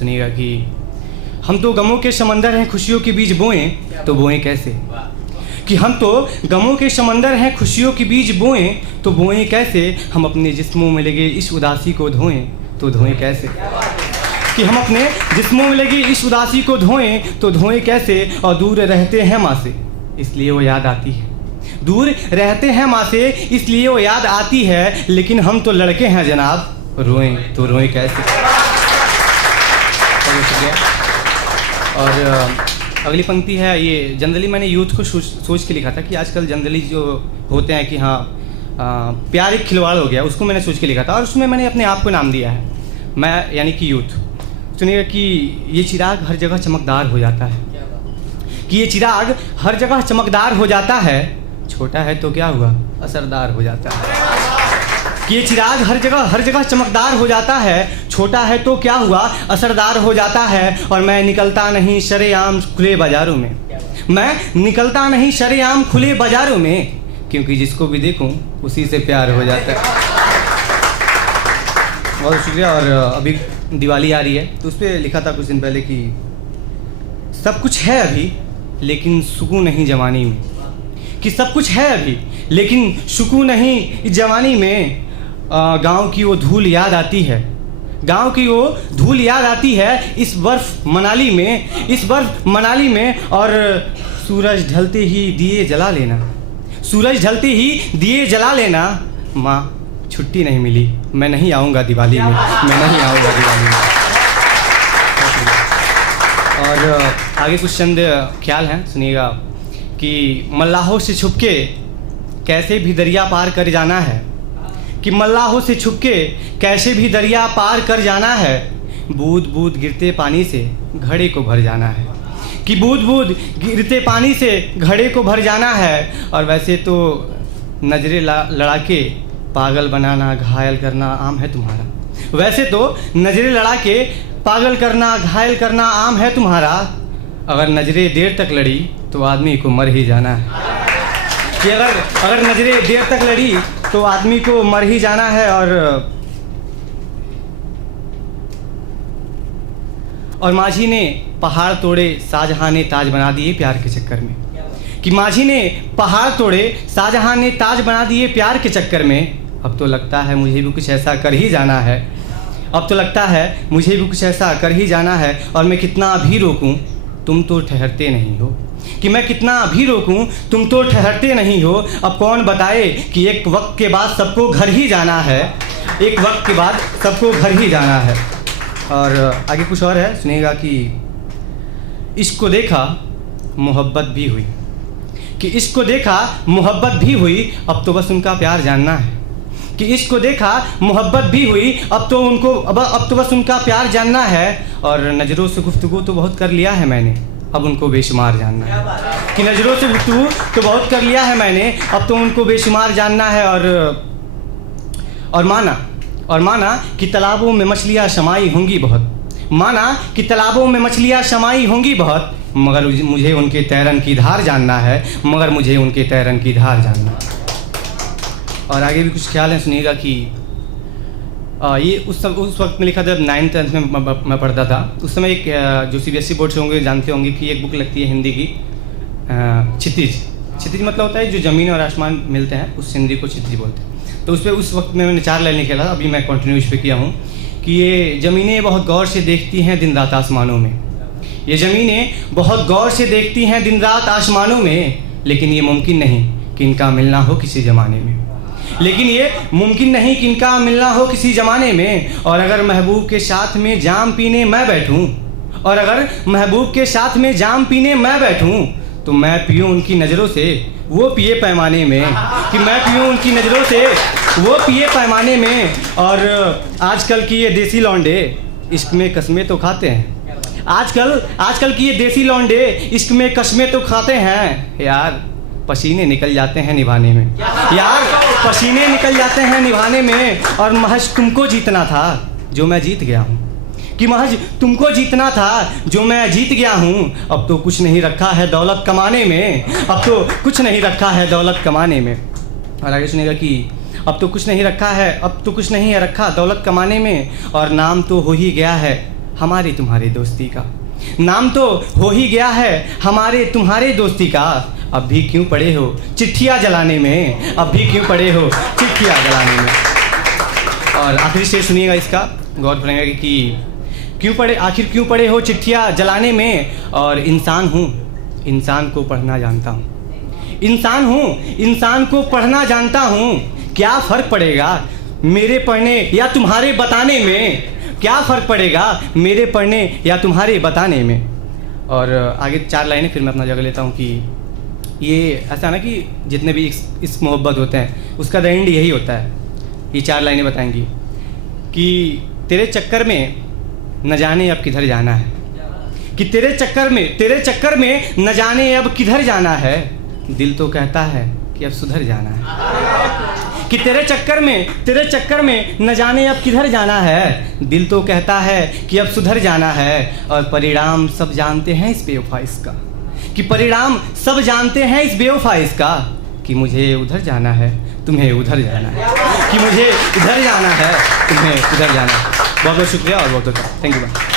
सुनिएगा कि हम तो गमों के समंदर हैं, खुशियों के बीज बोएं तो बोएं कैसे। कि हम तो गमों के समंदर हैं, खुशियों के बीज बोएं तो बोएं कैसे। हम अपने जिस्मों में लगे इस उदासी को धोएं तो धोएं कैसे। कि हम अपने जिस्मों में लगी इस उदासी को धोएं तो धोएं कैसे। और दूर रहते हैं माँ से इसलिए वो याद आती है, दूर रहते हैं माँ से इसलिए वो याद आती है। लेकिन हम तो लड़के हैं जनाब, रोएं तो रोएं कैसे। और अगली पंक्ति है, ये जनरली मैंने यूथ को सोच के लिखा था कि आजकल जनरली जो होते हैं कि हाँ प्यार एक खिलवाड़ हो गया, उसको मैंने सोच के लिखा था। और उसमें मैंने अपने आप को नाम दिया है, मैं यानी कि यूथ। सुनिएगा कि ये चिराग हर जगह चमकदार हो जाता है, कि ये चिराग हर जगह चमकदार हो जाता है, छोटा है तो क्या हुआ असरदार हो जाता है। कि ये चिराग हर जगह चमकदार हो जाता है, छोटा है तो क्या हुआ असरदार हो जाता है। और मैं निकलता नहीं शरेआम खुले बाजारों में, मैं निकलता नहीं शरेआम खुले बाजारों में, क्योंकि जिसको भी देखूं उसी से प्यार हो जाता है। बहुत शुक्रिया। और अभी दिवाली आ रही है तो उस पर लिखा था कुछ दिन पहले कि सब कुछ है अभी लेकिन सुकून नहीं जवानी में। कि सब कुछ है अभी लेकिन सुकून नहीं जवानी में। गांव की वो धूल याद आती है, गांव की वो धूल याद आती है इस बर्फ मनाली में, इस बर्फ मनाली में। और सूरज ढलते ही दिए जला लेना, सूरज ढलते ही दिए जला लेना। माँ छुट्टी नहीं मिली, मैं नहीं आऊँगा दिवाली में, मैं नहीं आऊँगा दिवाली में। और आगे कुछ चंद ख्याल हैं, सुनिएगा कि मल्लाहों से छुपके कैसे भी दरिया पार कर जाना है। कि मल्लाहों से छुपके कैसे भी दरिया पार कर जाना है। बूंद बूंद गिरते पानी से घड़े को भर जाना है। कि बूंद बूंद गिरते पानी से घड़े को भर जाना है। और वैसे तो नजरें लड़ा के पागल बनाना घायल करना आम है तुम्हारा। वैसे तो नजरें लड़ा के पागल करना घायल करना आम है तुम्हारा। अगर नजरें देर तक लड़ी तो आदमी को मर ही जाना है। कि अगर नजरें देर तक लड़ी तो आदमी को मर ही जाना है। और माझी ने पहाड़ तोड़े शाहजहां ने ताज बना दिए प्यार के चक्कर में। कि माझी ने पहाड़ तोड़े शाहजहां ने ताज बना दिए प्यार के चक्कर में। अब तो लगता है मुझे भी कुछ ऐसा कर ही जाना है, अब तो लगता है मुझे भी कुछ ऐसा कर ही जाना है। और मैं कितना भी रोकूं तुम तो ठहरते नहीं हो। कि मैं कितना भी रोकूं तुम तो ठहरते नहीं हो। अब कौन बताए कि एक वक्त के बाद सबको घर ही जाना है, एक वक्त के बाद सबको घर ही जाना है। और आगे कुछ और है, सुनिएगा कि इश्क को देखा मोहब्बत भी हुई। कि इश्क को देखा मोहब्बत भी हुई, अब तो बस उनका प्यार जानना है। कि इश्क को देखा मोहब्बत भी हुई, अब तो बस उनका प्यार जानना है। और नज़रों से गुफ्तगू तो बहुत कर लिया है मैंने, अब उनको बेशुमार जानना है। कि नज़रों से गुफ्तगू तो बहुत कर लिया है मैंने, अब तो उनको बेशुमार जानना है। और माना कि तालाबों में मछलियाँ शमाई होंगी बहुत, माना कि तालाबों में मछलियाँ शमाई होंगी बहुत। मगर मुझे उनके तैरन की धार जानना है, मगर मुझे उनके तैरन की धार जानना है। और आगे भी कुछ ख्याल है, सुनिएगा कि ये उस वक्त में लिखा था जब 9th-10th में मैं पढ़ता था। उस समय एक जो CBSE बोर्ड से होंगे जानते होंगे कि एक बुक लगती है हिंदी की, क्षितिज मतलब होता है जो ज़मीन और आसमान मिलते हैं, उस हिंदी को क्षितिज बोलते हैं। तो उस पर उस वक्त में मैंने 4 लाइन लिखा था, अभी मैं कंटिन्यू इस पर किया हूँ कि ये ज़मीनें बहुत गौर से देखती हैं दिन रात आसमानों में। ये ज़मीनें बहुत गौर से देखती हैं दिन रात आसमानों में। लेकिन ये मुमकिन नहीं कि इनका मिलना हो किसी ज़माने में, लेकिन ये मुमकिन नहीं कि इनका मिलना हो किसी ज़माने में। और अगर महबूब के साथ में जाम पीने मैं बैठूं, और अगर महबूब के साथ में जाम पीने मैं बैठूं, तो मैं पीऊं उनकी नज़रों से वो पिए पैमाने में। कि मैं पीऊं उनकी नज़रों से वो पिए पैमाने में। और आजकल की ये देसी लौंडे इश्क में कस्में तो खाते हैं, आजकल की ये देसी लौंडे इश्क में कस्में तो खाते हैं। यार पसीने निकल जाते हैं निभाने में, यार पसीने निकल जाते हैं निभाने में। और महज तुमको जीतना था जो मैं जीत गया हूँ। कि महज तुमको जीतना था जो मैं जीत गया हूँ। अब तो कुछ नहीं रखा है दौलत कमाने में, अब तो कुछ नहीं रखा है दौलत कमाने में। और आगे सुनिएगा कि अब तो कुछ नहीं रखा है दौलत कमाने में। और नाम तो हो ही गया है हमारे तुम्हारे दोस्ती का। नाम तो हो ही गया है हमारे तुम्हारे दोस्ती का, अब भी क्यों पड़े हो चिट्ठियाँ जलाने में, अब भी क्यों पड़े हो चिट्ठियाँ जलाने में। और आखिरी शेर सुनिएगा इसका, गौर करेंगे कि आखिर क्यों पड़े हो चिट्ठियाँ जलाने में। और इंसान हूँ, इंसान को पढ़ना जानता हूँ, इंसान हूँ, इंसान को पढ़ना जानता हूँ। क्या फ़र्क पड़ेगा मेरे पढ़ने या तुम्हारे बताने में, क्या फ़र्क पड़ेगा मेरे पढ़ने या तुम्हारे बताने में। और आगे 4 लाइनें फिर मैं अपना जगह लेता हूँ कि ये ऐसा ना कि जितने भी इस मोहब्बत होते हैं उसका द एंड यही होता है। ये 4 लाइनें बताएंगी कि तेरे चक्कर में न जाने अब किधर जाना है, कि तेरे चक्कर में न जाने अब किधर जाना है, दिल तो कहता है कि अब सुधर जाना है। कि तेरे चक्कर में न जाने अब किधर जाना है, दिल तो कहता है कि अब सुधर जाना है। और परिणाम सब जानते हैं इस बेवफा इसका, कि परिणाम सब जानते हैं इस बेवफा इसका, कि मुझे उधर जाना है तुम्हें उधर जाना है, कि मुझे इधर जाना है तुम्हें उधर जाना है। बहुत बहुत शुक्रिया और बहुत बहुत थैंक यू।